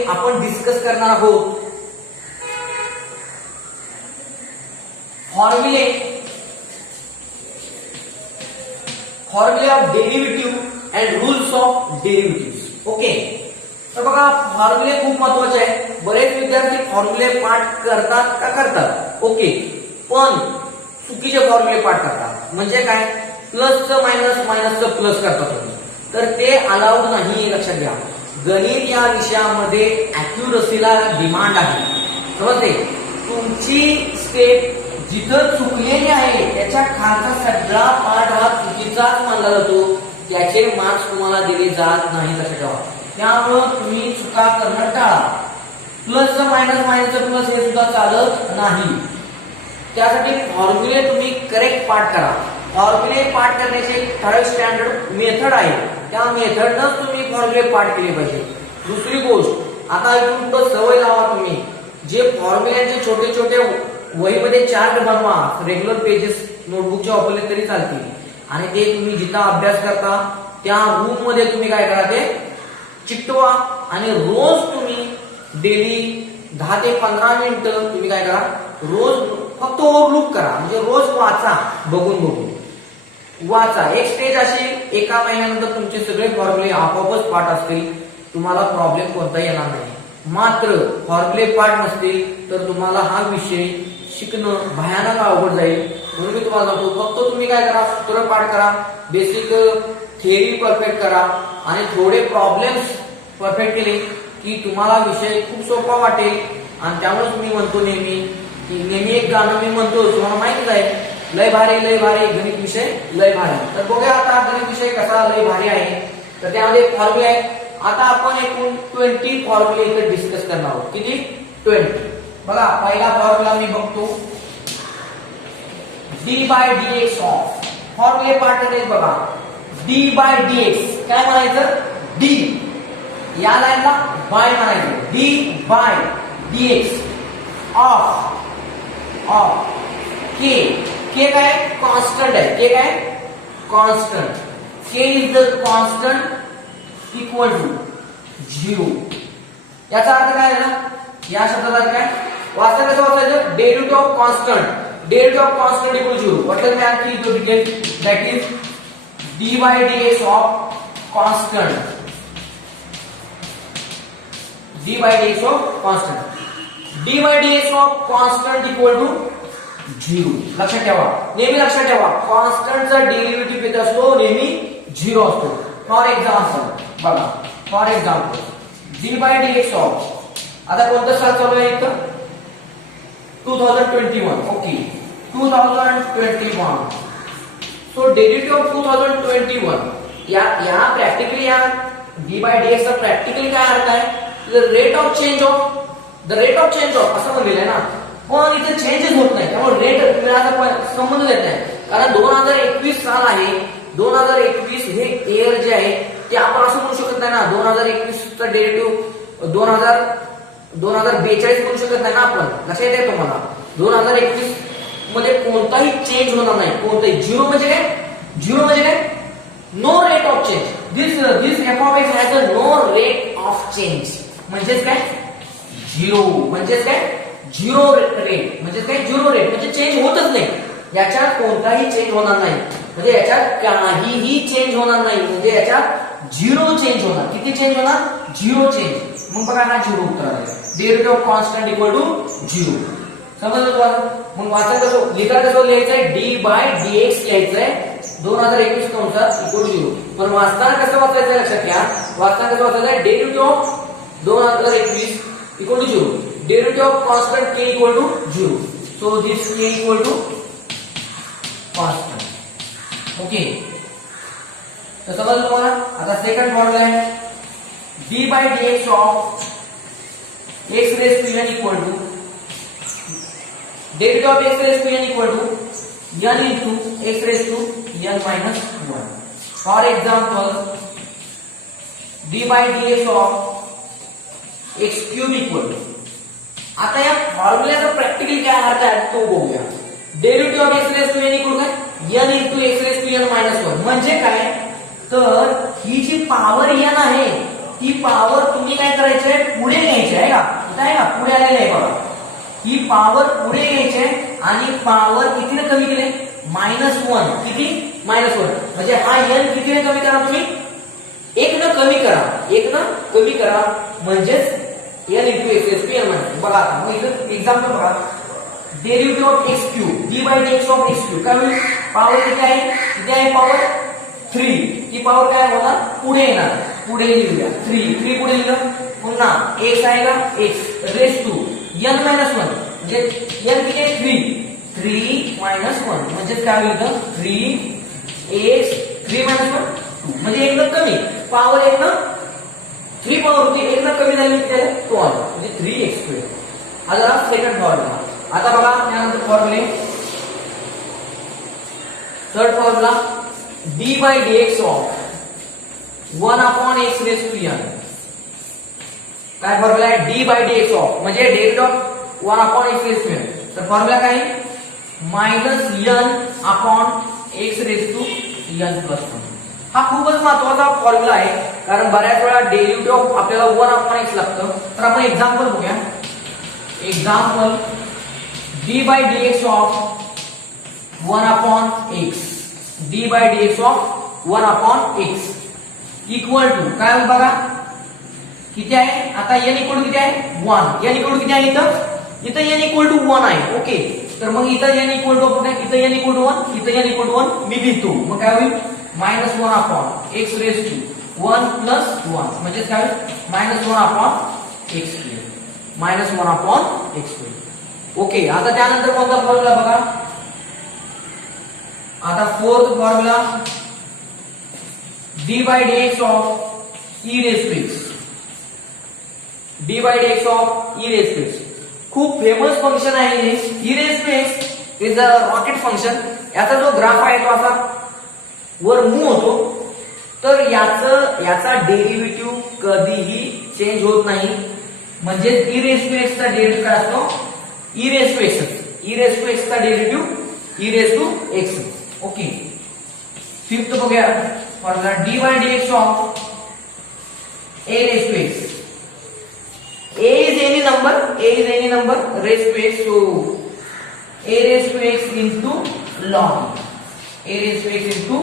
व्हिडिओमध्ये आपण डिस्कस करणार आहोत फॉर्म्युले of derivative and rules of derivative. Okay, तर बघा फॉर्म्युले खूप महत्वाचे आहेत. बरेच विद्यार्थी फॉर्म्युले पाठ करतात का करतात, ओके, पण चुकीचे फॉर्म्युले पाठ करतात. म्हणजे काय, प्लसचं मायनस, मायनसचं प्लस करतात तुम्ही, तर ते अलाउड नाही हे लक्षात घ्या. गणित या विषयामध्ये अॅक्युरसीला डिमांड आहे. समजते, तुमची स्टेप जिथं चुकलेली आहे त्याच्या खालचा सगळा पार्ट हा चुकीचाच मानला जातो, त्याचे मार्क्स तुम्हाला दिले जात नाही, लक्षात ठेवा. त्यामुळं तुम्ही चुका करणं टाळा. प्लसचं मायनस, मायनसचं प्लस हे सुद्धा चालत नाही. त्यासाठी फॉर्म्युले तुम्ही करेक्ट पाठ करा. फॉर्म्युले पाठ करण्याचे ठराविक स्टँडर्ड मेथड आहे, त्या मेथडनंच तुम्ही फॉर्म्युले पाठ केले पाहिजे. दुसरी गोष्ट, आता इथून पुढे सवय लावा तुम्ही, जे फॉर्म्युल्यांचे छोटे छोटे वहीमध्ये चार्ट बनवा, रेग्युलर पेजेस नोटबुकचे वापरले तरी चालतील, आणि ते तुम्ही जिथं अभ्यास करता त्या रूम मध्ये तुम्ही काय करा, ते चिकटवा, आणि रोज तुम्ही डेली 10 ते 15 मिनिटं तुम्ही काय करा, रोज फक्त ओव्हरलुक करा. म्हणजे रोज वाचा, बघून बघून वाचा. एक स्टेज अशी, एका महिन्यानंतर तुमचे सगळे फॉर्म्युले आपोआपच पाठ असतील, तुम्हाला प्रॉब्लेम कोणता येणार नाही. मात्र फॉर्म्युले पाठ नसतील तर तुम्हाला हा विषय शिकणं भयानक अवघड जाईल. म्हणून मी तुम्हाला सांगतो, फक्त तुम्ही काय करा, सूत्र पाठ करा, बेसिक थेअरी परफेक्ट करा, आणि थोडे प्रॉब्लेम्स परफेक्ट केले की तुम्हाला विषय खूप सोपा वाटेल. आणि त्यामुळे मी म्हणतो नेहमी एक गाणं मी म्हणतो, तुम्हाला माहितीच आहे, लय भारी लय भारी गणित विषय लय भारी. तर बघूया आता गणित विषय कसा लय भारी आहे. तर त्यामध्ये फॉर्म्युले आहे. आता आपण एकूण 20 फॉर्म्युले इथे डिस्कस करणार आहोत. किती? 20. बघा, पहिला फॉर्म्युला मी बघतो, d/dx ऑफ. फॉर्म्युले पाठ करायचे बघा. d/dx काय म्हणायचं, d या लाईनला बाय म्हणायचं, d/dx ऑफ के काय कॉन्स्टंट आहे, के काय constant, K is the constant equal to 0. याचा अर्थ काय आहे ना, या शब्दाचा अर्थ काय, वास्तव कसं वाचायचं, derivative of constant equal 0. What is man की जो detail that is d/dx of constant, d/dx of constant equal to 0. लक्षात ठेवा, नेहमी लक्षात ठेवा, कॉन्स्टंटचा डेरिव्हेटिव्ह येत असतो नेहमी 0 असतो. फॉर एक्झाम्पल बघा, फॉर एक्झाम्पल d/dx ऑफ, आता कोणतं साल चालू आहे इथं, 2021. ओके, 2021. सो डेरिव्हेटिव्ह ऑफ 2021 या प्रॅक्टिकली या d/dx चा प्रॅक्टिकली काय अर्थ आहे, the rate of change of असं म्हणलेलं आहे ना, पण इथे चेंजेस होत नाही, त्यामुळे रेट मिळायचा संबंध येत नाही. कारण 2021 साल आहे, 2021 हे इयर जे आहे ते आपण असं म्हणू शकत नाही ना, 2021 चा डेरिव्हेटिव्ह 2042 म्हणू शकत नाही ना आपण. लक्षात येते तुम्हाला, 2021 मध्ये कोणताही चेंज होणार नाही, कोणताही. 0 म्हणजे काय, no rate of change. This f of x has a no rate of change. म्हणजेच काय, 0. म्हणजेच काय, 0 रेट. म्हणजेच काय, 0 रेट म्हणजे चेंज होतच नाही, याच्यात कोणताही चेंज होणार नाही. म्हणजे याच्यात काहीही चेंज होणार नाही, म्हणजे याच्यात 0 चेंज होणार. किती चेंज होणार, 0 चेंज. मग बघा हा 0 उत्तर आहे. Derivative of constant equal to 0. समजलं तुम्हाला. मग वाचन कसं लिहिता, कसं लिहायचंय, d/dx लिहायचंय 2021 कंसात इक्वल टू 0. पण वाचताना कसं वाचायचं लक्षात घ्या, वाचताना कसं वाचायचं, derivative of 2021 equal to 0, derivative of constant k equal to 0. So this k equal to constant. Okay, तर समजलं तुम्हाला. आता सेकंड फॉर्म्युला आहे, d/dx of x raised to n equal to derivative of x raised to n equal to n into x raised to n minus 1. For example d/dx of x cube equal to. आता या फॉर्म्युल्याचा practically काय अर्थ आहे तो बघूया. Derivative of x raised to n equal काय, n into x raised to n minus 1. म्हणजे काय, तर ही जी पॉवर n आहे ही पॉवर तुम्ही काय करायची आहे, पुढे घ्यायची आहे का, इथं आहे का पुढे आलेली आहे बघा, ही पॉवर पुढे घ्यायची आहे आणि पॉवर कितीने कमी केले, -1. किती, -1. म्हणजे हा n कितीने कमी करा तुम्ही, 1 न कमी करा, 1 न कमी करा, म्हणजेच n into x raised to n minus. बघा मग इथं एक्झाम्पल बघा, derivative of x cube d by dx of x cube काय होईल, पॉवर किती आहे, किती आहे पॉवर 3. ही पॉवर काय होणार, पुढे येणार, पुढे लिहूया 3 पुढे लिहिलं, पुन्हा x आहे का, x raise to n minus 1 म्हणजे n किती आहे 3 minus 1 म्हणजे काय होईल, 3x 3 minus 1 2 म्हणजे एकदम कमी पॉवर, एक ना 3 पॉवर होती, एक ना कमी झाली किती आहे 2 आलं म्हणजे 3x². हा झाला सेकंड फॉर्म्युला. आता बघा त्यानंतर फॉर्म्युले, third formula d by dx of 1 upon x raised to n. काय फॉर्म्युला आहे, d by dx of म्हणजे derivative of 1 upon x raised to n. तर फॉर्म्युला काय आहे, -n upon x raised to n plus 1. हा खूपच महत्त्वाचा formula आहे, कारण बऱ्याच वेळा डेरिव्हेटिव्ह ऑफ आपल्याला 1 upon x लागतं. तर आपण एक्झाम्पल बघूया. Example d by dx of 1 upon x, d by dx of 1 upon x equal to काय होईल बघा, किती आहे आता n इक्वल टू किती आहे 1, n इक्वल टू किती आहे इथं n इक्वल टू 1 आहे. ओके, तर मग इथं n इक्वल टू इथं n इक्वल टू 1, इथं n इक्वल टू 1 मी लिहितो, मग काय होईल -1 upon x raise to 1 plus 1 म्हणजे काय होईल -1 upon x², -1 upon x². Okay, आता त्यानंतर कोणता फॉर्म्युला बघा, आता fourth formula d by dx of e raised to x, d by dx of e raised to x खूप फेमस फंक्शन आहे हे. e raised to x is a rocket function. याचा जो ग्राफ आहे तो असा वर मूव्ह होतो, तर याचा डेरिव्हेटिव्ह कधीही चेंज होत नाही, म्हणजे e raised to x चा डेरिव्हेटिव्ह काय असतो, e raised to x, e raised to x चा derivative e raised to x. Okay, fifth बघूया formula d by dx of a raised to x. a is any number raised to x, so a raised to x into log a raised to x into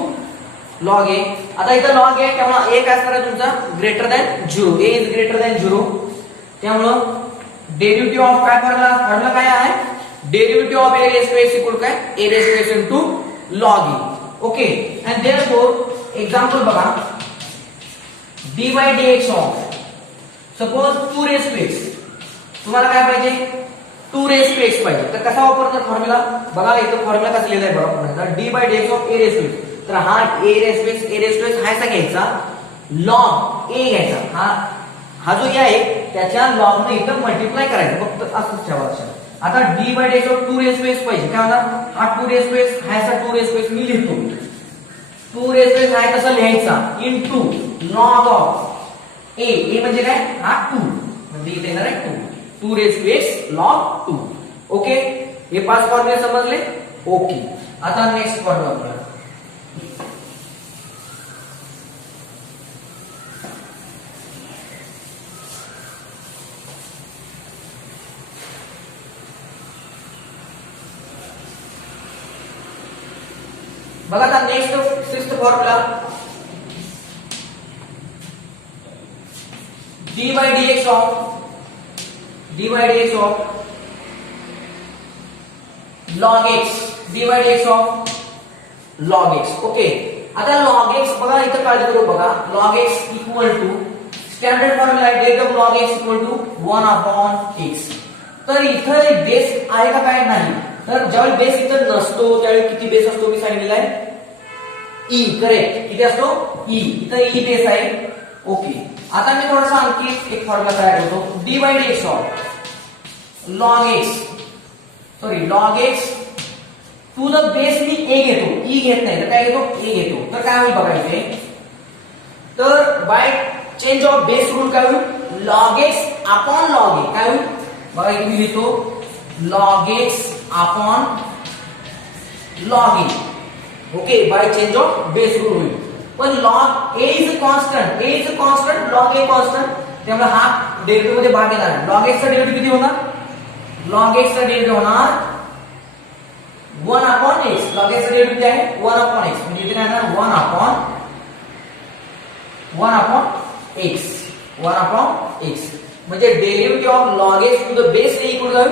log a. आता इथं log a त्यामुळे a काय असणार आहे तुमचा greater than 0, a is greater than 0. त्यामुळे derivative of काय formula काय आहे, derivative of a raised to x equal काय a raised to x into log a. Okay, and therefore example बघा, d by dx of suppose 2 raised to x, तुम्हाला काय पाहिजे 2 raised to x पाहिजे, तर कसा वापरतात फॉर्म्युला बघा, इथं फॉर्म्युला कसा लिहिलाय बघा पुन्हा, d by dx of a raised to x. तर हा a raised to x हा असा घ्यायचा, log a घ्यायचा, हा जो a आहे त्याच्या log ने इथं मल्टिप्लाय करायचं, फक्त असंच ठेवा लक्षात. आता d by dx of 2 raised to x पाहिजे, काय होणार, हा 2 raised to x हा असा 2 raised to x मी लिहितो, 2 raised to x हा कसा लिहायचा इनटू log of a म्हणजे काय, हा 2 म्हणजे इथे येणार आहे 2 raised to x log 2. Okay, हे 5 फॉर्म्युले समजले. ओके, आता नेक्स्ट फॉर्म्युला बघा, बघा आता next sixth formula d by dx of log x, d by dx of log x. Okay, आता log x बघा इथं काय करू बघा, log x equal to standard formula आहे, derivative log x equal to 1 upon x. तर इथं base आहे का काय नाही, तर ज्यावेळी बेस इथं नसतो त्यावेळी किती बेस असतो मी सांगितलेला आहे e, करेक्ट, किती असतो e, इथं e बेस आहे. ओके, आता मी थोडासा आणखी एक फॉर्म्युला तयार करतो, d by dx of log x to the base मी a घेतो, e घेत नाही तर काय घेतो a घेतो, तर काय होईल बघा इथे, तर by change of base rule काय होईल log x upon log a, काय होईल बघा इथे मी लिहितो log x upon log a. Okay, by change of base rule होईल, पण log a is constant, log a constant, त्यामुळे हा डेरिव्हेटिव्ह मध्ये भाग येणार. log x चा डेरिव्हेटिव्ह किती होणार? log x चा डेरिव्हेटिव्ह होणार 1 upon x. log x चा डेरिव्हेटिव्ह किती आहे? 1 upon x. म्हणजे इथे काय येणार? 1 upon x. 1 upon x. म्हणजे derivative of log x to the base a equal to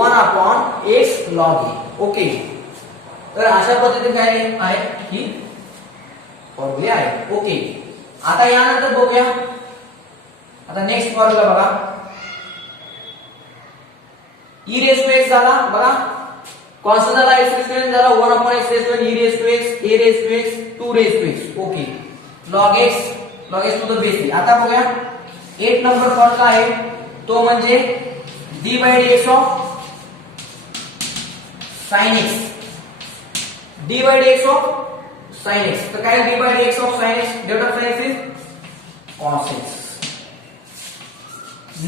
1 upon x log a. Okay, तर अशा पद्धतीने काय आहे की फॉर्म्युले आहे. ओके, आता यानंतर बघूया. आता नेक्स्ट फॉर्म्युला बघा. e रेस टू x झाला बघा, कॉन्स्टंट झाला, x रेस टू n झाला, 1 upon x raise to n, e raise to x, a raise to x, 2 raise to x. Okay, log x to the base a. आता बघूया 8 number formula आहे तो म्हणजे d by dx of sin x. d by dx of sin x. तर काय d by dx of sin x? That of sin x is cos x.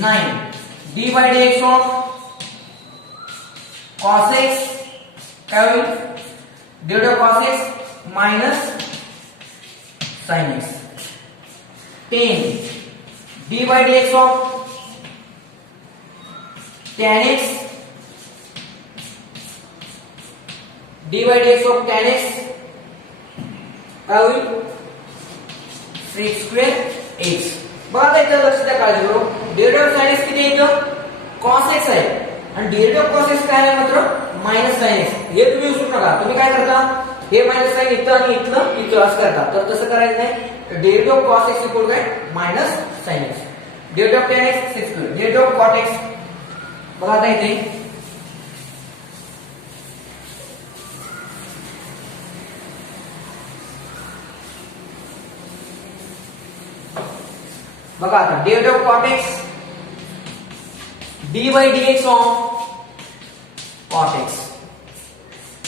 9 d by dx of cos x काय होईल? That of cos x minus sin x. 10 d by dx of tan x, d by dx of tan x काय होईल? sec square x. बघा आता इथं लक्ष द्या, काळजी करू. डेरिव्हेटिव्ह ऑफ sin x किती आहे? इथं cos x आहे आणि डेरिव्हेटिव्ह ऑफ cos x काय आहे मात्र minus sin x. हे तुम्ही विसरू नका. तुम्ही काय करता? हे मायनस साइन इथं आणि इथं असं करता. तर तसं करायचं नाही. Derivative of cos x equal काय? minus sin x. Derivative of tan x sec square. Derivative of cot x बघा आता इथे बघा आता derivative of cot x d by dx of cot x.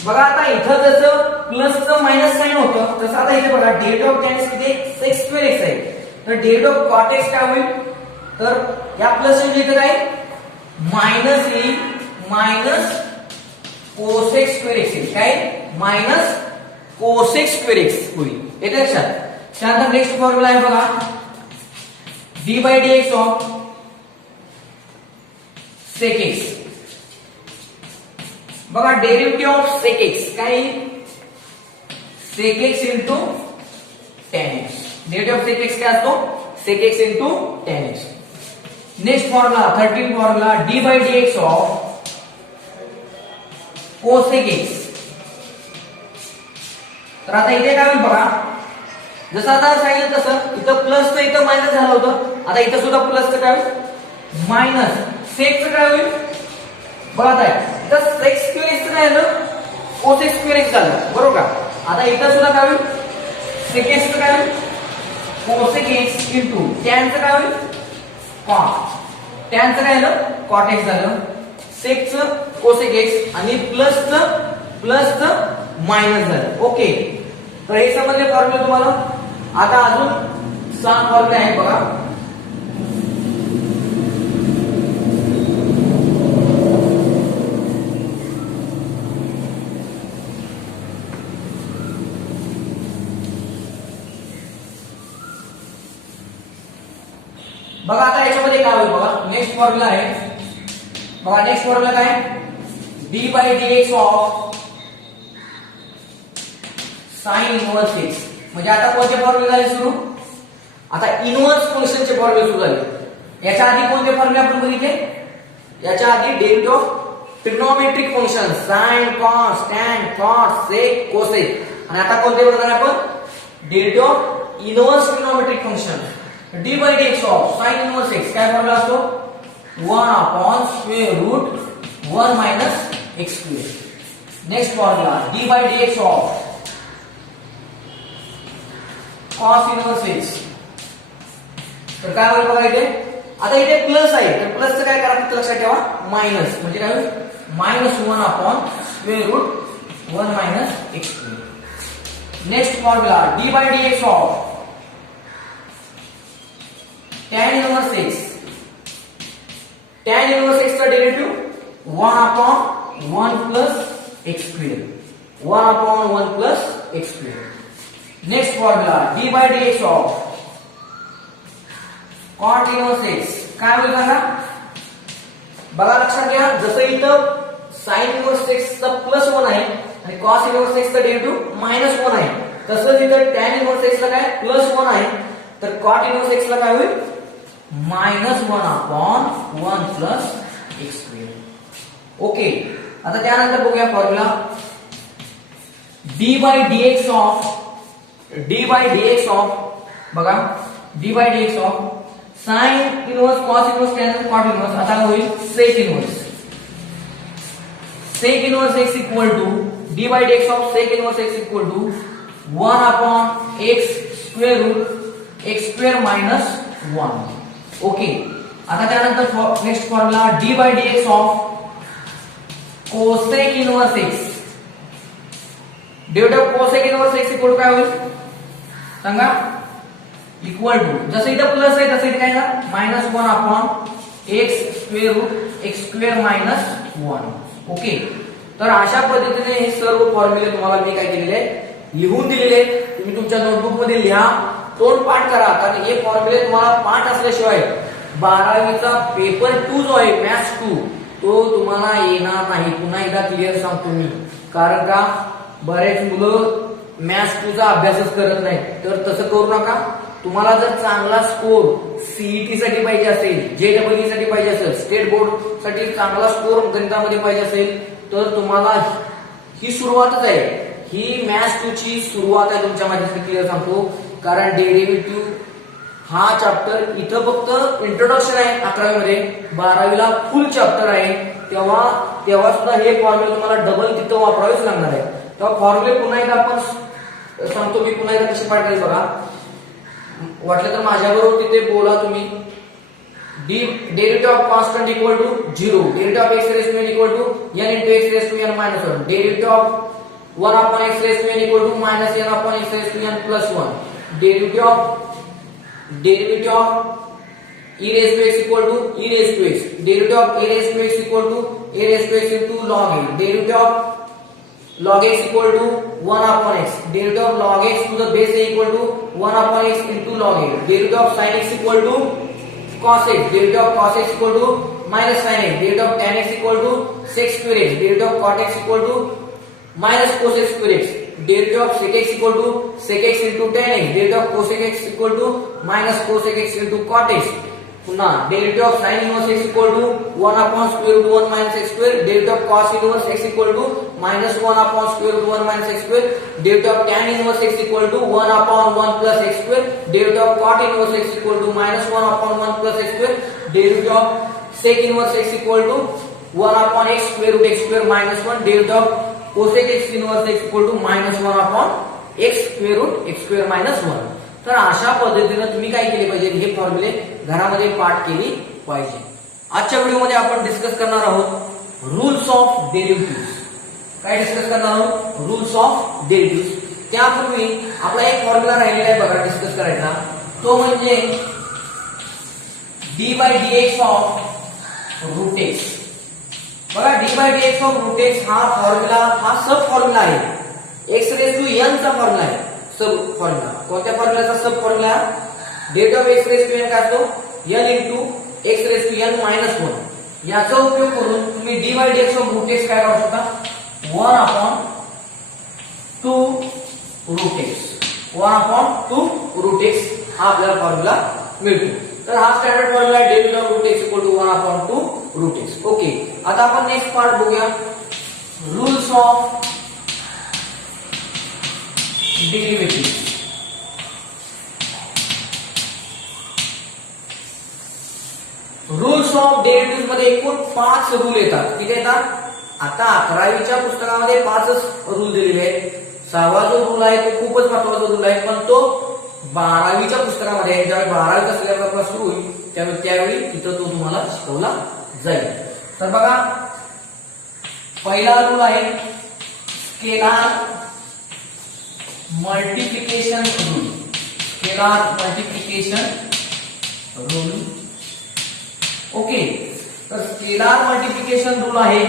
बघा आता इथं जसं प्लसचं मायनस साइन होतं तसं आता इथे बघा डेरिव्हेटिव्ह ऑफ tan x किती sec square x आहे. तर डेरिव्हेटिव्ह ऑफ cot x काय होईल? तर या प्लस म्हणजे इथं काय मायनस येईल, मायनस cosec square x येईल. काय मायनस cosec square x होईल. येते लक्षात. त्यानंतर नेक्स्ट फॉर्म्युला आहे बघा d by dx of sec x. बघा डेरिव्हेटिव्ह ऑफ sec x काय? sec x into tan x. Derivative of sec x काय असतो? sec x into tan x. Next formula 13 formula d by dx of cosec x. तर आता इथे काय होईल बघा, जसं आता सांगितलं तसं इथं प्लस तर इथं मायनस झालं होतं. आता इथं सुद्धा प्लसचं काय होईल? मायनस. सेकचं काय होईल? बघा आता इथं सेक स्क्वेअर एक्स काय झालं? कोसेक स्क्वेअर एक्स झालं, बरोबर का? आता इथं सुद्धा काय होईल? सेक एक्सचं काय होईल? कोसेक एक्स इंटू टॅनचं काय होईल? कॉट. टॅनचं काय झालं? कॉट एक्स झालं. सेकचं कोसेक एक्स आणि प्लसचं मायनस झालं. ओके, तर हे समजले फॉर्म्युला तुम्हाला. आता अजून 6 फॉर्म्युले आहेत बघा. बघा आता याच्यामध्ये काय होईल बघा. नेक्स्ट फॉर्म्युला आहे बघा. नेक्स्ट फॉर्म्युला काय? d by dx of sin inverse x. म्हणजे आता कोणते फॉर्म्युले झाले सुरू? आता इनवर्स फंक्शनचे फॉर्म्युले सुरू झाले. याच्या आधी कोणते फॉर्म्युले आपण बघितले? याच्या आधी derivative of trigonometric function sin, cos, tan, cot, sec, cosec. आणि आता कोणते बघणार आपण? Derivative of inverse trigonometric function d by dx of sin inverse x. काय फॉर्म्युला असतो? 1 upon square root 1 minus x square. Next formula d by dx of cos inverse x. तर काय होईल बघा इथे. आता इथे प्लस आहे तर प्लसचं काय करायचं लक्षात ठेवा, मायनस. म्हणजे काय होईल? -1 upon square root 1 minus x square. Next formula d by dx of tan inverse x. tan inverse x का derivative 1 upon 1 plus x square. 1 upon 1 plus x square. Next formula D by D x of cot inverse X काय होईल बघा. बघा लक्षात घ्या, जसं इथं sine inverse X चा प्लस 1 आहे आणि कॉस इनवर्स एक्स चा डेरिव्हेटिव्ह मायनस 1 आहे, तसंच इथं टॅन इनवर्स एक्स ला काय प्लस 1 आहे, तर कॉट इनवर्स एक्स ला काय होईल minus 1 upon 1 plus X square. Okay, आता त्यानंतर बघूया formula D by D x of बघा D by D x of sine inverse cos inverse tan cot inverse आता होईल sec inverse. Sec inverse x equal to D by D x of sec inverse x equal to 1 upon x square root x square minus 1. Okay, आता त्यानंतर next formula D by D x of cosec inverse x. Derivative cosec inverse x equal to काय होईल सांगा, equal to जसं इथं plus आहे तसं इथे काय ना minus 1 upon x square root x square minus 1. Okay, तर अशा पद्धतीने हे सर्व फॉर्म्युले तुम्हाला मी काय केलेले आहे लिहून दिलेले, तुम्ही तुमच्या नोटबुक मध्ये लिहा, तोंड पाठ करा, कारण हे फॉर्म्युले तुम्हाला पाठ असल्याशिवाय 12वीचा पेपर 2 जो आहे मॅथ्स 2 तो तुम्हाला येणार नाही. पुन्हा एकदा क्लिअर सांगतो मी, कारण का बरेच मुलं मॅथ्स 2 चा अभ्यासच करत नाही, तर तसं करू नका. तुम्हाला जर चांगला स्कोर सीईटी साठी पाहिजे असेल, जेईई साठी पाहिजे असेल, स्टेट बोर्ड साठी चांगला स्कोर गणितामध्ये पाहिजे असेल, तर तुम्हाला ही सुरुवातच आहे, ही मॅथ्स 2 ची सुरुवात आहे तुमच्या माझ्यासाठी. क्लिअर सांगतो, कारण डेरिव्हेटिव्ह हा चॅप्टर इथं फक्त इंट्रोडक्शन आहे 11वी मध्ये, 12वीला फुल चॅप्टर आहे, तेव्हा सुद्धा हे फॉर्म्युले तुम्हाला डबल तिथं वापरावेच लागणार आहे. तेव्हा फॉर्म्युले पुन्हा एकदा आपण सांगतो मी, पुन्हा एकदा कसे पाठ करायचे बघा. वाटलं तर माझ्याबरोबर तिथे बोला तुम्ही. Derivative of constant equal to 0, derivative of x raise to n equal to n into x raise to n minus 1, derivative of 1 upon x raise to n equal to minus n upon x raise to n plus 1, derivative of e raise to x equal to e raise to x, derivative of a raise to x equal to a raise to x into log a, derivative of log x equal to 1 upon x, derivative of log x to the base a equal to 1 upon x into log a, derivative of sin x equal to cos x, derivative of cos x equal to minus sin x, derivative of tan x equal to sec square x, derivative of cot x equal to minus cos x square x, derivative of sec x equal to sec x into tan x, derivative of cosec x equal to minus cosec x into cot x. पुन्हा derivative of sin inverse x equal to 1 upon square root 1 minus x square, derivative of cos inverse x equal to minus 1 upon square root 1 minus x square, derivative of tan inverse x equal to 1 upon 1 plus x square, derivative of cot inverse x equal to minus 1 upon 1 plus x square, derivative of sec inverse x equal to 1 upon x square root x square minus 1, derivative of cosec x inverse x equal to minus 1 upon x square root x square minus 1. तर अशा पद्धतीने तुम्ही काय केले पाहिजे, हे फॉर्म्युले घरामध्ये पाठ केली पाहिजे. आजच्या व्हिडिओमध्ये आपण डिस्कस करणार आहोत रूल्स ऑफ डेरिव्हेटिव्ह. काय डिस्कस करणार आहोत, रूल्स ऑफ डेरिव्हेटिव्ह. त्यापूर्वी आपला एक फॉर्म्युला राहिलेला आहे बघा डिस्कस करायचा, तो म्हणजे D by D x of root X. बघा D by D x of root x हा फॉर्म्युला, हा सब फॉर्म्युला आहे, एक्स रेस टू एन चा फॉर्म्युला आहे, सब फॉर्म्युला. कोणत्या फॉर्म्युलाचा sub formula, derivative of x raise to N काय असतो, n into X raise to n minus 1. याचा उपयोग करून तुम्ही D by D x of root X काय काढू शकता, 1 upon 2 root x, 1 upon 2 root x हा आपल्याला फॉर्म्युला मिळतो. तर हा स्टँडर्ड फॉर्म्युला आहे, derivative of root x equal to 1 upon 2 root x. Okay, आता आपण नेक्स्ट पार्ट बघूया, rules of derivative. Rules of derivative मध्ये एकूण 5 रूल येतात. किती येतात, आता 11वीच्या पुस्तकामध्ये 5च रूल दिलेले आहेत. 6वा जो रूल आहे तो खूपच महत्त्वाचा रूल आहे, पण तो 12वीच्या पुस्तकामध्ये, ज्यावेळी 12वीचा सिलेबस आपला सुरू होईल त्यावेळी तिथं तो तुम्हाला शिकवला जाईल. तर बघा पहिला रूल आहे scalar multiplication rule. Scalar multiplication rule. Okay, तर स्केलार मल्टिप्लिकेशन रूल आहे.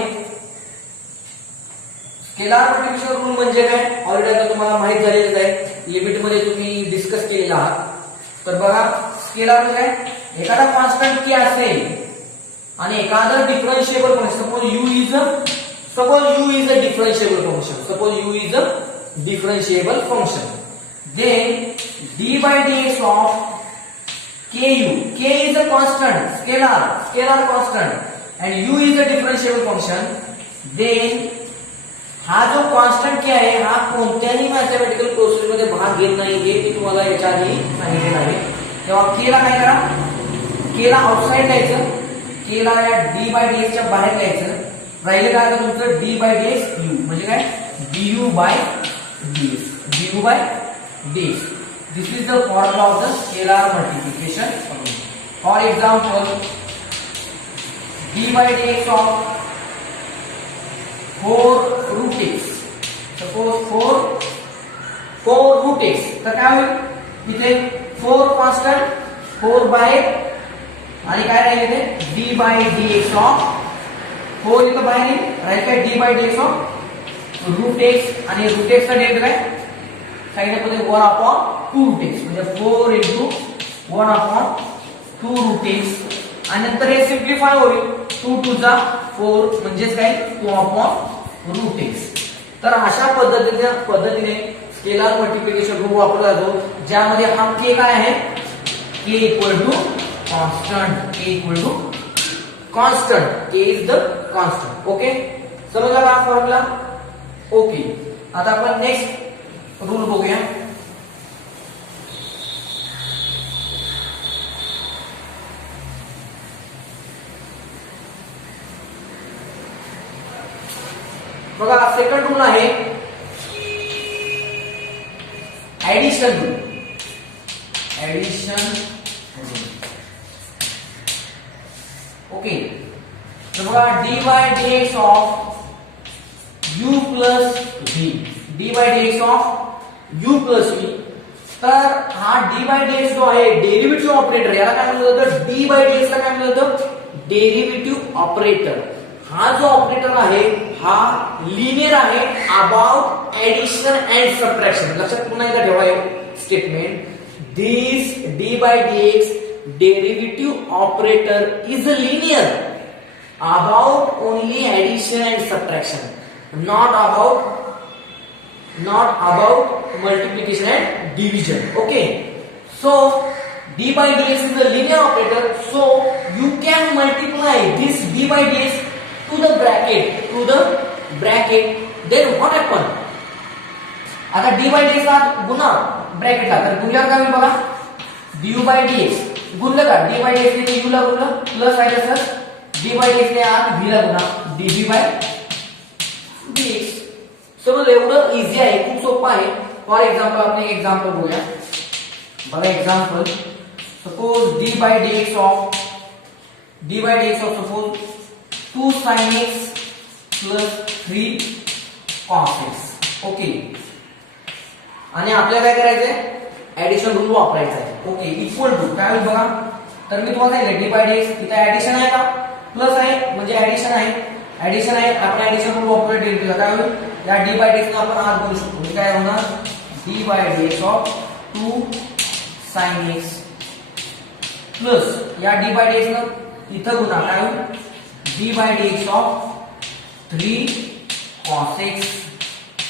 स्केलार मल्टिप्लिकेशन रूल म्हणजे काय, ऑलरेडी आता तुम्हाला माहित झालेलंच आहे. लिमिट मध्ये तुम्ही डिस्कस केलेला आहात। तर बघा स्केलर म्हणजे काय, एखादा कॉन्स्टंट के असेल आणि एखादं differentiable function, suppose U is a differentiable function, suppose U is a differentiable function, then d by dx of ku, k is a constant, scalar constant and u is a differentiable function, then हा जो constant के आहे हा कोणत्याही mathematical process मध्ये भाग घेत नाही, हे मी तुम्हाला याच्या आधी सांगितलेलं आहे। तेव्हा के ला काय करा, के ला आउटसाइड लिहायचं, के ला या डी बाय डीएक्स च्या बाहेर लिहायचं, राहिले काय तुमचं डी बाय डीएक्स यू म्हणजे काय du by dx. This is the formula of the scalar multiplication formula. For example, d by dx of 4 root x, suppose 4 root x, तर काय होईल इथे 4 कॉन्स्टंट, 4 बाहेर आणि काय राहिले ते d by dx of 4 इथं बाहेर येईल, राहील काय d by dx of root x आणि root x चा डेरिव्हेटिव्ह काय सांगितलं होतं 1 upon 2 root x म्हणजे 4 into 1 upon 2 root x आणि नंतर हे सिम्प्लिफाय होईल 2 to the 4 म्हणजेच काय 2 upon root x। तर अशा पद्धतीने स्केलर मल्टिप्लिकेशन रूल वापरला जातो, ज्यामध्ये हा k काय आहे, k equal to constant, k is the constant. Okay, समजला का फॉर्म्युला? ओके, आता आपण नेक्स्ट रूल बघूया। बघा सेकंड रूल आहे ऍडिशन रूल। ओके, तर बघा D by dx of u plus v, d by dx of u plus v, तर हा डी बाय डीएक्स जो आहे डेरिव्हेटिव्ह ऑपरेटर, याला काय म्हणलं जातं, डी बाय डीएक्स ला काय म्हणलं जातं, डेरिव्हेटिव्ह ऑपरेटर। हा जो ऑपरेटर आहे हा लिनियर आहे अबाउट एडिशन अँड सबट्रॅक्शन। लक्षात पुन्हा एकदा ठेवा statement, this d by dx derivative operator is linear about only addition and subtraction, not about multiplication and division. Okay, so d by dx is a linear operator, so you can multiply this d by dx to the bracket, then what happen, आता d by dx ला गुणा ब्रॅकेटला, तर गुणल्यावर काय होईल बघा, du by dx गुणलं का d by dx ने u ला गुणलं प्लस आहे तसं d by dx ने आत v ला गुणा dv by dx। समज एवढं इझी आहे, खूप सोपं आहे। फॉर एक्झाम्पल आपण एक एक्झाम्पल बघूया, बघा example, suppose d by dx of suppose 2 sin x plus 3 cos x। Okay, आणि आपल्याला काय करायचंय, ऍडिशन रूल वापरायचा आहे। ओके, इक्वल टू काय होईल बघा, तर मी तुम्हाला सांगितलं डी बाय डीएक्स इथे ऍडिशन आहे का, प्लस आहे म्हणजे ऍडिशन आहे, आपण ऍडिशन रूल वापरले डेरिव्हेटिव्ह काय होईल, या डी बाय डीएक्स ला आपण आत बोलू शकतो, म्हणजे काय होणार d by dx of 2 sin x plus या डी बाय डीएक्स ला इथं गुणा काय होईल d by dx of 3 cos x।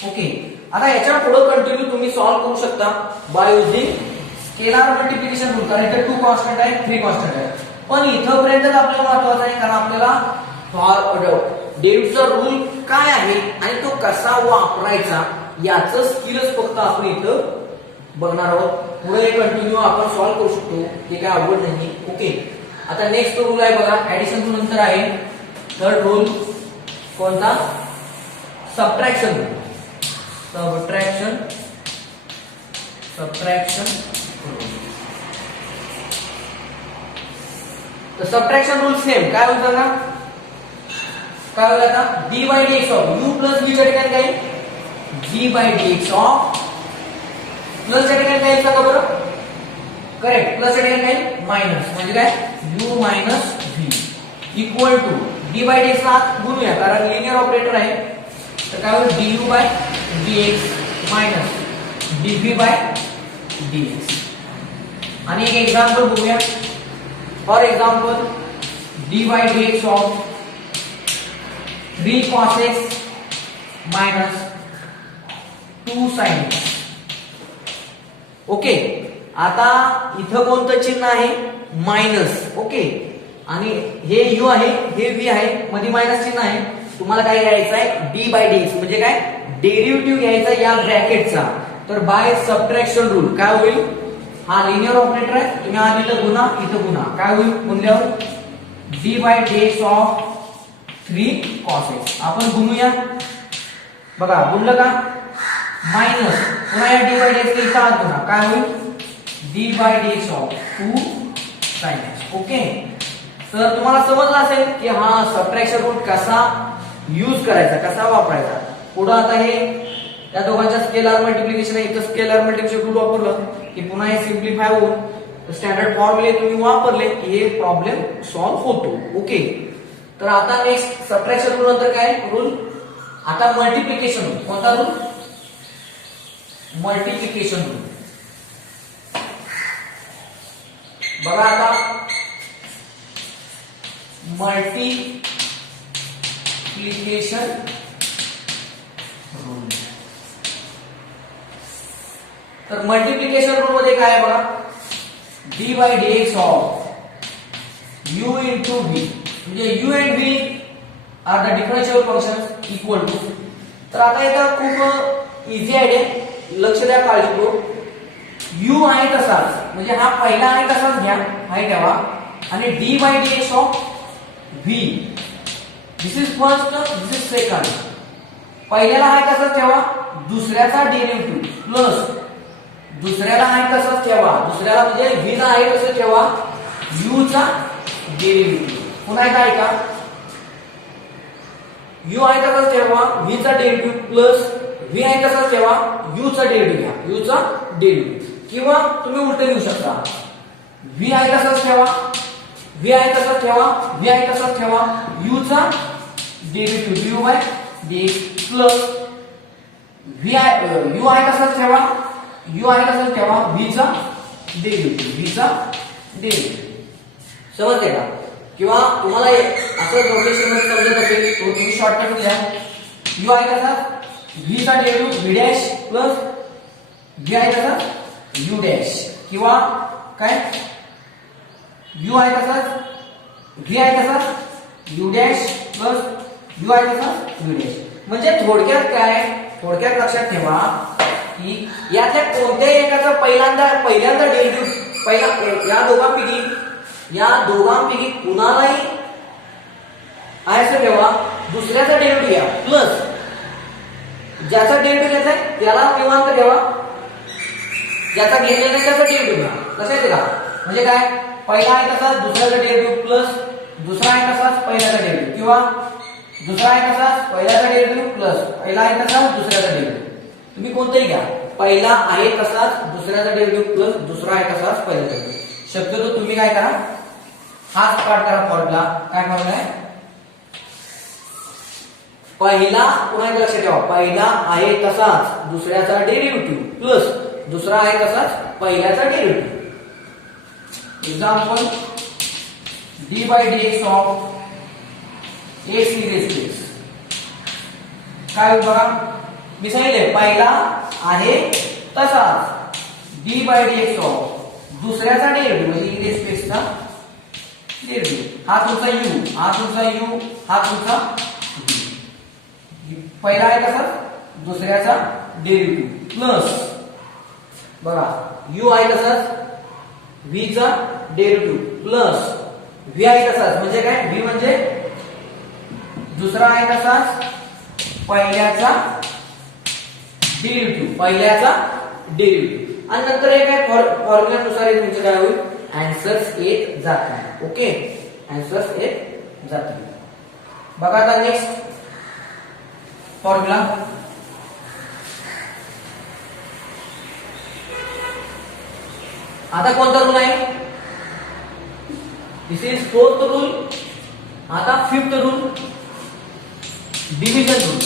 Okay, आता याच्या पुढे कंटिन्यू तुम्ही सॉल्व्ह करू शकता by using scalar multiplication rule, कारण इथे 2 कॉन्स्टंट आहे 3 कॉन्स्टंट आहे, पण इथं पर्यंतच आपल्याला महत्त्वाचं आहे, कारण आपल्याला डेव्हिडचा रूल काय आहे आणि तो कसा वापरायचा याचं स्किलच फक्त आपण इथं बघणार आहोत। पुढे कंटिन्यू आपण सॉल्व्ह करू शकतो, ते काय अवघड नाही। ओके, आता नेक्स्ट रूल आहे बघा, ऍडिशन रूल नंतर आहे थर्ड रूल, कोणता, सबट्रॅक्शन रूल। तर सबट्रॅक्शन रूल सेम काय होतं ना, काय होईल आता d by dx of u plus v च्या ठिकाणी काय d by dx of plus च्या ठिकाणी काय सांगा बरं, करेक्ट, प्लस च्या ठिकाणी काय मायनस म्हणजे काय u minus v equal to D by dx ला गुणूया, कारण लिनियर ऑपरेटर आहे, तर काय होईल du by dx minus dv by dx. आणि एक एक्झाम्पल बघूया. For example dy dx of 3 cos x minus 2 sin x. Okay, आता इथं कोणतं चिन्ह आहे? मायनस. ओके, आणि हे u आहे, हे v आहे, मध्ये मायनस चिन्ह आहे. तुम्हाला काय घ्यायचं आहे? d बाय dx म्हणजे काय? डेरिव्हेटिव्ह घ्यायचा या ब्रॅकेटचा. तर बाय सबट्रॅक्शन रूल काय होईल? हा लिनियर ऑपरेटर आहे, तुम्ही आधी इथं गुणा, इथं गुणा, काय होईल गुणल्यावर? d by dx of 3 cos x. आपण गुणूया. बघा गुणलं का? मायनस पुन्हा या d बाय dx चा इथं आत गुणा, काय होईल? d by dx of 2 sin x. Okay, तर तुम्हाला समजलं असेल की हा सबट्रॅक्शन रूल कसा यूज करायचा, कसा वापरायचा. पुढे आता हे या दोघांच्या स्केलर मल्टिप्लिकेशन आहे, इथं स्केलर मल्टिप्लिकेशन रूल वापरलं की पुन्हा हे सिम्प्लिफाय होऊन स्टँडर्ड फॉर्म्युले तुम्ही वापरले की हे प्रॉब्लेम सॉल्व्ह होतो. ओके, तर आता नेक्स्ट सबट्रॅक्शन रूल नंतर काय रूल? आता मल्टिप्लिकेशन रूल. कोणता रूल? Multiplication rule. बघा आता मल्टिप्लिकेशन रूल. तर मल्टिप्लिकेशन रूल मध्ये काय आहे बघा? d by dx of u into v म्हणजे u and v are the differential functions equal to. तर आता इथं खूप इझी आयडिया, लक्ष द्या, काळजीपूर्वक. u आहे तसाच म्हणजे हा पहिला आहे तसाच घ्या, आहे ठेवा, आणि d by dx of v this is first, this is second. पहिल्याला आहे तसाच ठेवा, दुसऱ्याचा डेरिव्हेटिव्ह प्लस दुसऱ्याला आहे तसंच ठेवा, दुसऱ्याला म्हणजे v ला आहे तसं ठेवा, u चा डेरिव्हेटिव्ह. पुन्हा एकदा ऐका, u आहे तसंच ठेवा, v चा डेरिव्हेटिव्ह प्लस v आहे तसंच ठेवा, u चा डेरिव्हेटिव्ह घ्या, u चा डेरिव्हेटिव्ह. किंवा तुम्ही उलट लिहू शकता, v आहे तसंच ठेवा, v आहे तसंच ठेवा, v आहे तसंच ठेवा, u चा derivative du by dx plus v आहे u आहे तसंच ठेवा, u आहे तसंच ठेवा, v चा डेरिव्हेटिव्ह, v चा डेरिव्हेटिव्ह. समजते का? किंवा तुम्हाला असं नोटेशन मध्ये समजत असेल तर तुम्ही शॉर्टकट लिहा, u आहे तसा v चा derivative v dash plus v आहे तसा u डॅश, किंवा काय u आहे तसाच v आहे तसाच u डॅश प्लस u आहे तसाच v डॅश. म्हणजे थोडक्यात काय? थोडक्यात लक्षात ठेवा की यातल्या कोणत्याही एकाचा पहिल्यांदा डेरिव्हेटिव्ह पहिला या दोघांपैकी कुणालाही आहे असं ठेवा, दुसऱ्याचा डेरिव्हेटिव्ह घ्या प्लस ज्याचा डेरिव्हेटिव्ह घ्यायचा त्याला निवांत ठेवा, ज्याचा घेतलेला नाही त्याचा डेरिव्हेटिव्ह घ्या. लक्षात येते का? म्हणजे काय? पहिला आहे तसाच दुसऱ्याचा डेरिव्हेटिव्ह प्लस दुसरा आहे तसाच पहिल्याचा डेरिव्हेटिव्ह, किंवा दुसरा आहे तसाच पहिल्याचा डेरिव्हेटिव्ह प्लस पहिला आहे तसाच दुसऱ्याचा डेरिव्हेटिव्ह. तुम्ही कोणताही घ्या, पहिला आहे तसाच दुसऱ्याचा डेरिव्हेटिव्ह प्लस दुसरा आहे तसाच पहिल्याचा डेरिव्हेटिव्ह. शक्यतो तुम्ही काय करा, हाच पाठ करा फॉर्म्युला. काय फॉर्म्युला आहे? पहिला, पुन्हा एकदा लक्षात ठेवा, पहिला आहे तसाच दुसऱ्याचा डेरिव्हेटिव्ह प्लस दुसरा आहे तसाच पहिल्याचा derivative. Example d by dx of x raised to x. काय होईल बघा? मी सांगितले पहिला आहे तसाच d बाय dx ऑफ दुसऱ्याचा डेरिव्हेटिव्ह म्हणजे e raised to x चा डेरिव्हेटिव्ह. हा तुमचा u, हा तुमचा u, हा तुमचा v. पहिला आहे तसाच दुसऱ्याचा डेरिव्हेटिव्ह प्लस बघा u आहे तसाच v चा डेरिव्हेटिव्ह प्लस v आहे तसाच म्हणजे काय? v म्हणजे दुसरा आहे तसाच पहिल्याचा डेरिव्हेटिव्ह, पहिल्याचा डेरिव्हेटिव्ह. आणि नंतर हे काय फॉर्म्युल्यानुसार तुमचं काय होईल? आन्सर्स येत जातील. ओके, आन्सर्स येत जातील. बघा आता नेक्स्ट फॉर्म्युला. आता कोणता रूल आहे? दिस इज फोर्थ रूल. आता fifth rule, division rule.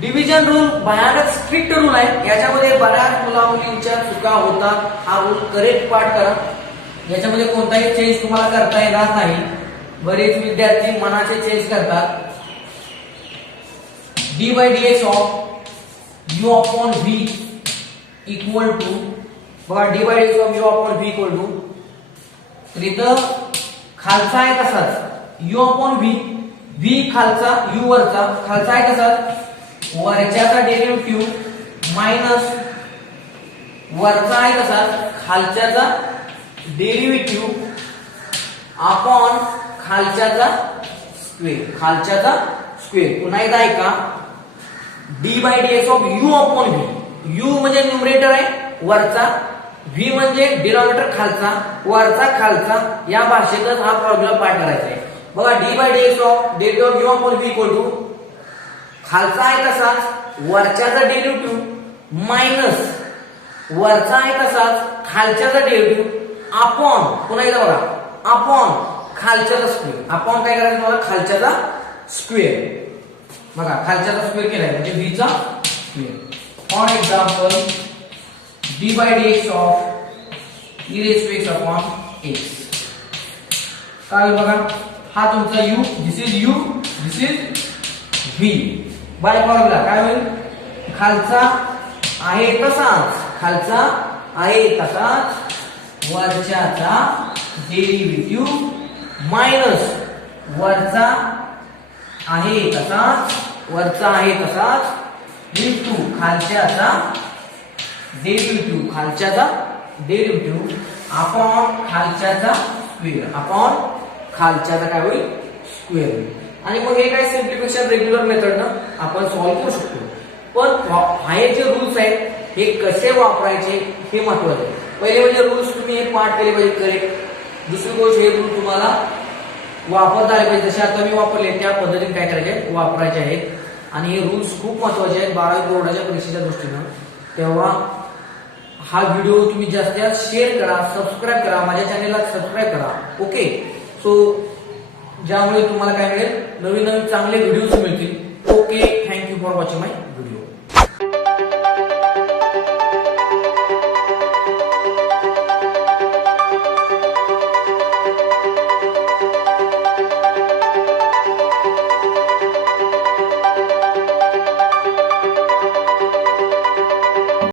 Division rule भयानक स्ट्रिक्ट रूल आहे, याच्यामध्ये बऱ्याच मुलामुलींच्या चुका होतात. हा रूल करेक्ट पाठ करा. याच्यामध्ये कोणताही चेंज तुम्हाला करता येणार नाही. बरेच विद्यार्थी मनाचे चेंज करतात. D by D x of you upon V equal to, बघा D by D x of you upon V equal to, तर इथं खालचा आहे तसाच यू अपॉन व्ही, व्ही खालचा यू वरचा, खालचा आहे तसाच वरच्याचा डेरिव्हेटिव्ह मायनस वरचा आहे तसाच खालच्याचा डेरिव्हेटिव्ह अपॉन खालच्याचा स्क्वेअर, खालच्याचा स्क्वेअर. पुन्हा एकदा ऐका, d by D x of you upon v, u म्हणजे न्यूमरेटर आहे वरचा, व्ही म्हणजे डिनॉमिनेटर खालचा, वरचा खालचा, या भाषेतच हा प्रॉब्लेम पाठ करायचा आहे. बघा D by D x of derivative of you upon V equal to, खालचा आहे तसाच वरच्याचा डेरिव्हेटिव्ह मायनस वरचा आहे तसाच खालच्याचा डेरिव्हेटिव्ह अपॉन, पुन्हा एकदा बघा, अपॉन खालच्याचा स्क्वेअर. अपॉन काय करायचं तुम्हाला, खालच्याचा स्क्वेअर. बघा खालच्याचा स्क्वेअर केलाय म्हणजे v चा square. For example d by D x of e raise to x upon x. काय बघा, हा तुमचा u, this is u, this is v. By formula काय होईल, खालचा आहे तसाच, खालचा आहे तसाच वरच्याचा डेरिव्हेटिव्ह मायनस वरचा आहे तसाच, वरचा आहे तसाच इंटू खालच्याचा डेरिव्हेटिव्ह, खालच्याचा डेरिव्हेटिव्ह अपॉन खालच्याचा स्क्वेअर, अपॉन खालच्याचा काय होईल, स्क्वेअर होईल. आणि मग हे काय सिम्प्लिफिकेशन रेग्युलर मेथडनं आपण सॉल्व्ह करू शकतो. पण हे जे रूल्स आहेत हे कसे वापरायचे हे महत्त्वाचे आहे. पहिले म्हणजे रूल्स तुम्ही हे पाठ केले पाहिजे करेक्ट. दुसरी गोष्ट, हे रूल तुम्हाला वापरता आले पाहिजे, जसे आता मी वापरले त्या पद्धतीने काय करायचे, वापरायचे आहेत. आणि हे रूल्स खूप महत्त्वाचे आहेत 12वी बोर्डाच्या परीक्षेच्या दृष्टीनं. तेव्हा हा व्हिडिओ तुम्ही जास्तीत जास्त शेअर करा, सबस्क्राईब करा, माझ्या चॅनेलला सबस्क्राईब करा. ओके, सो ज्यामुळे तुम्हाला काय मिळेल, नवीन नवीन चांगले व्हिडिओज मिळतील. Okay, thank you for watching my video.